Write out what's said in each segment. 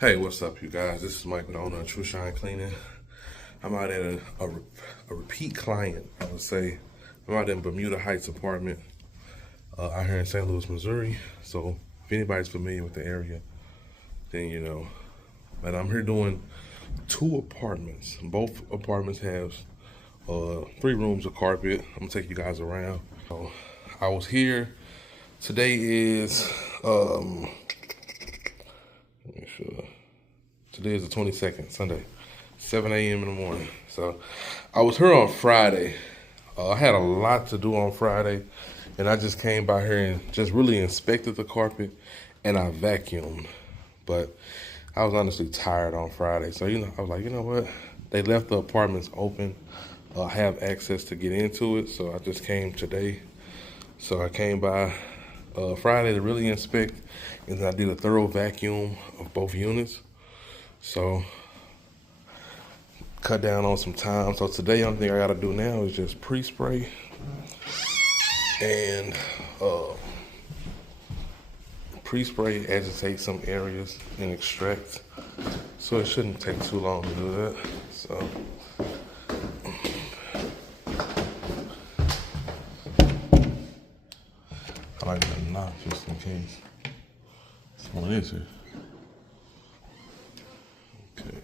Hey, what's up, you guys? This is Mike with the owner of Trushine Cleaning. I'm out at a repeat client, I would say. I'm out in Bermuda Heights apartment out here in St. Louis, Missouri. So if anybody's familiar with the area, then you know. But I'm here doing 2 apartments. Both apartments have 3 rooms of carpet. I'm gonna take you guys around. So I was here. Today is make sure. Today is the 22nd, Sunday, 7 a.m. in the morning. So I was here on Friday. I had a lot to do on Friday, and I just came by here and just really inspected the carpet, and I vacuumed. But I was honestly tired on Friday. So, I was like, you know what? They left the apartments open. I have access to get into it, so I just came today. So I came by Friday to really inspect, and then I did a thorough vacuum of both units. So cut down on some time. So today, the only thing I gotta do now is just pre-spray and pre-spray, agitate some areas, and extract. So it shouldn't take too long to do that. So I like to knock just in case someone is here. Okay.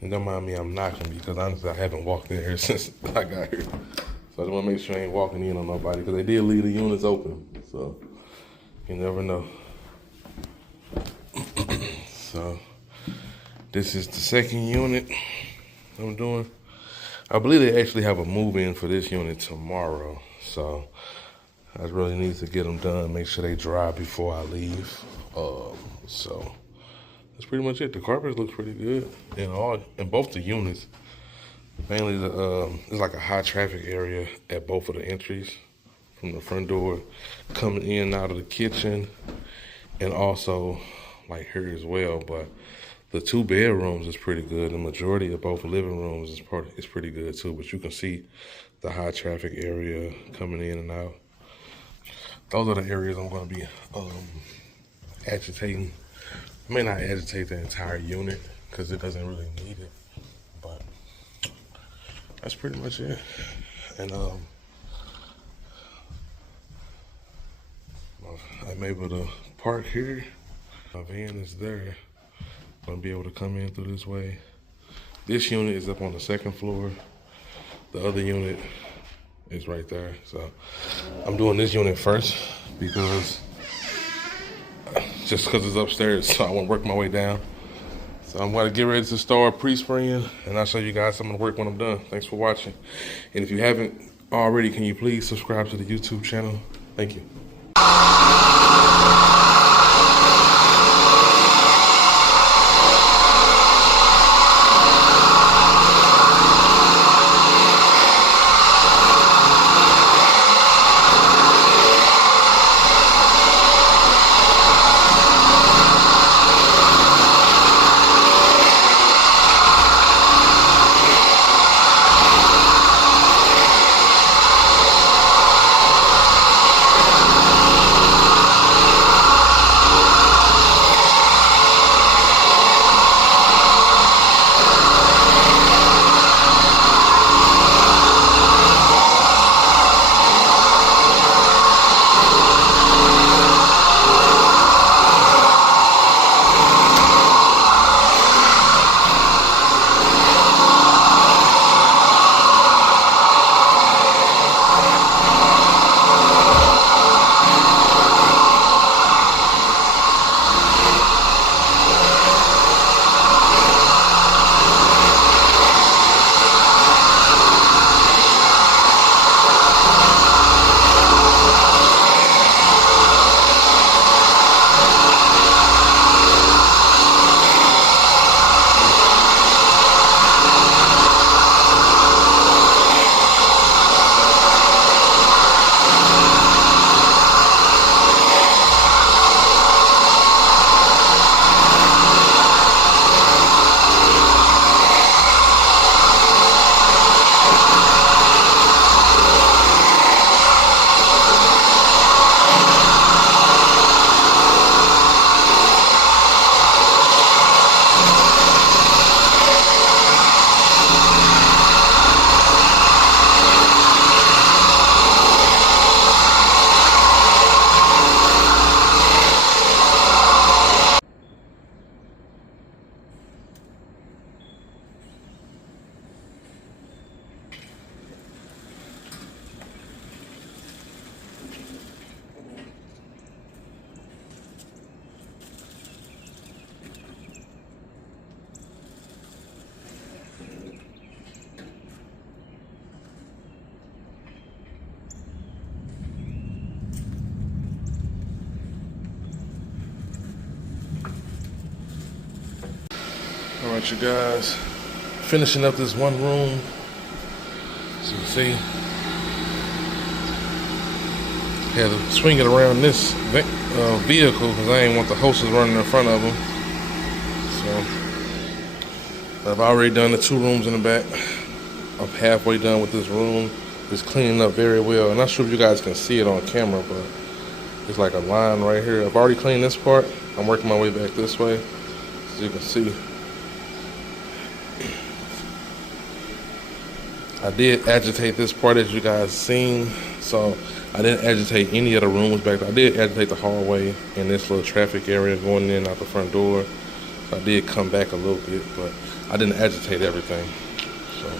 And don't mind me, I'm knocking because honestly I haven't walked in here since I got here. So I just want to make sure I ain't walking in on nobody because they did leave the units open. So you never know. So this is the second unit I'm doing. I believe they actually have a move-in for this unit tomorrow. So I really need to get them done, make sure they dry before I leave. So that's pretty much it. The carpet looks pretty good in both the units. Mainly there's like a high traffic area at both of the entries from the front door, coming in and out of the kitchen, and also like here as well. But the 2 bedrooms is pretty good. The majority of both living rooms is pretty good too. But you can see the high traffic area coming in and out. Those are the areas I'm going to be agitating. I may not agitate the entire unit because it doesn't really need it, but that's pretty much it. And I'm able to park here. My van is there. I'm gonna be able to come in through this way. This unit is up on the 2nd floor. The other unit is right there. So I'm doing this unit first because it's upstairs, so I want to work my way down. So I'm going to get ready to start pre-spraying, and I'll show you guys some of the work when I'm done. Thanks for watching. And if you haven't already, can you please subscribe to the YouTube channel? Thank you. All right, you guys, finishing up this one room. So you see, had to swing it around this vehicle because I ain't want the hoses running in front of them. So I've already done the 2 rooms in the back. I'm halfway done with this room. It's cleaning up very well. I'm not sure if you guys can see it on camera, but it's like a line right here. I've already cleaned this part. I'm working my way back this way, as you can see. I did agitate this part, as you guys seen, so I didn't agitate any of the rooms back there. I did agitate the hallway and this little traffic area going in and out the front door. So I did come back a little bit, but I didn't agitate everything. So.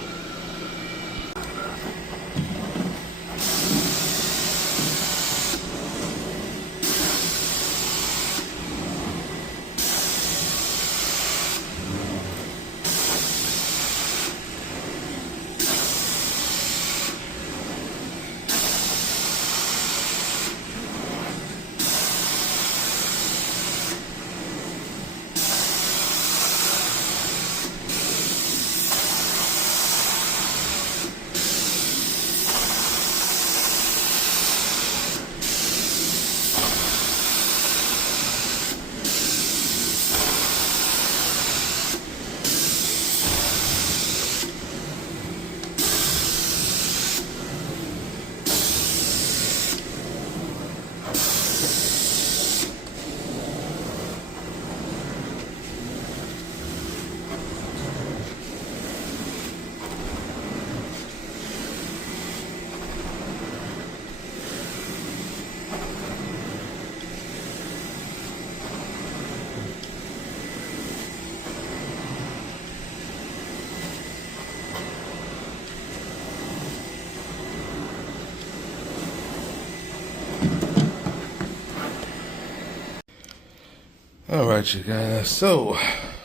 All right, you guys, so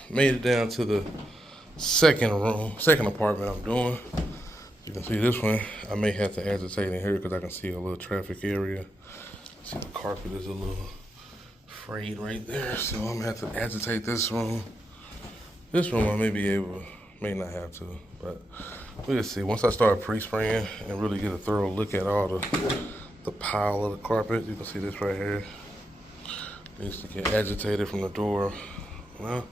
made it down to the second apartment I'm doing. You can see this one. I may have to agitate in here because I can see a little traffic area. See, the carpet is a little frayed right there, so I'm gonna have to agitate this room. This room I may not have to, but we'll see. Once I start pre-spraying and really get a thorough look at all the pile of the carpet, you can see this right here. Needs to get agitated from the door. Well,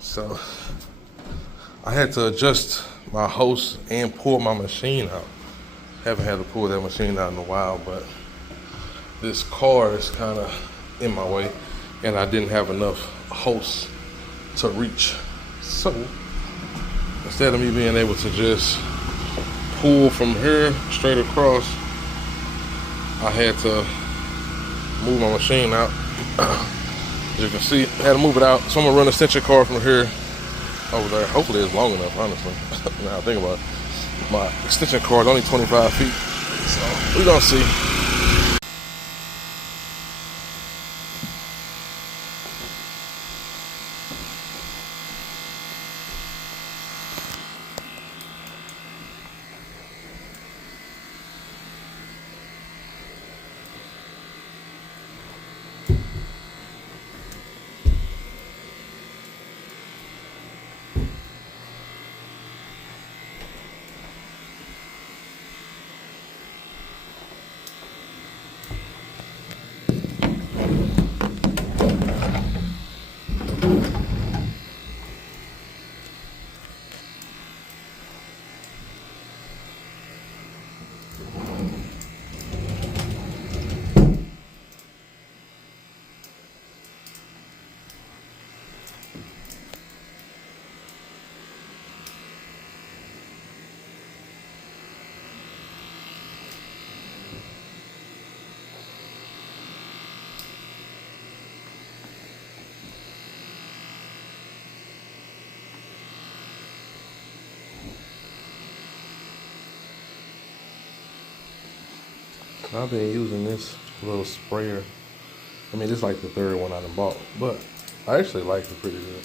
so I had to adjust my hose and pull my machine out. Haven't had to pull that machine out in a while, but this car is kind of in my way and I didn't have enough hose to reach. So instead of me being able to just pull from here straight across, I had to move my machine out. As you can see, I had to move it out. So I'm gonna run a extension cord from here over there. Hopefully it's long enough, honestly. Now I think about it. My extension cord is only 25 feet. So we're gonna see. I've been using this little sprayer. I mean, this is like the third one I done bought, but I actually like it pretty good.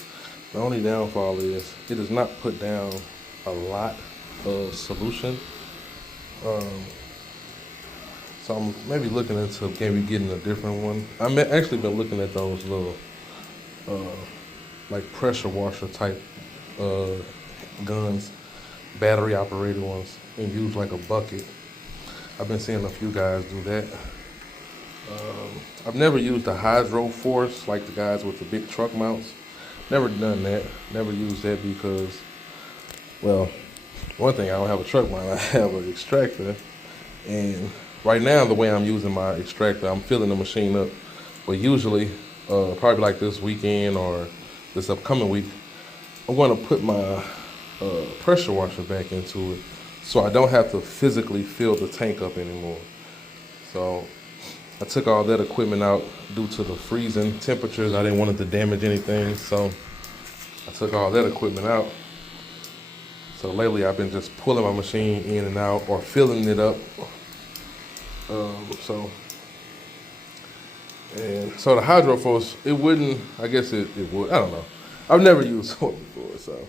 The only downfall is it does not put down a lot of solution. So I'm maybe looking into maybe getting a different one. I've actually been looking at those little like pressure washer type uh, guns, battery operated ones, and use like a bucket. I've been seeing a few guys do that. I've never used a hydro force like the guys with the big truck mounts. Never done that. Never used that because, well, one thing, I don't have a truck mount. I have an extractor, and right now the way I'm using my extractor, I'm filling the machine up. But usually, probably like this weekend or this upcoming week, I'm going to put my pressure washer back into it, so I don't have to physically fill the tank up anymore. So I took all that equipment out due to the freezing temperatures. I didn't want it to damage anything, so I took all that equipment out. So lately I've been just pulling my machine in and out or filling it up. So the hydro force, it wouldn't, I guess it would, I don't know. I've never used one before, so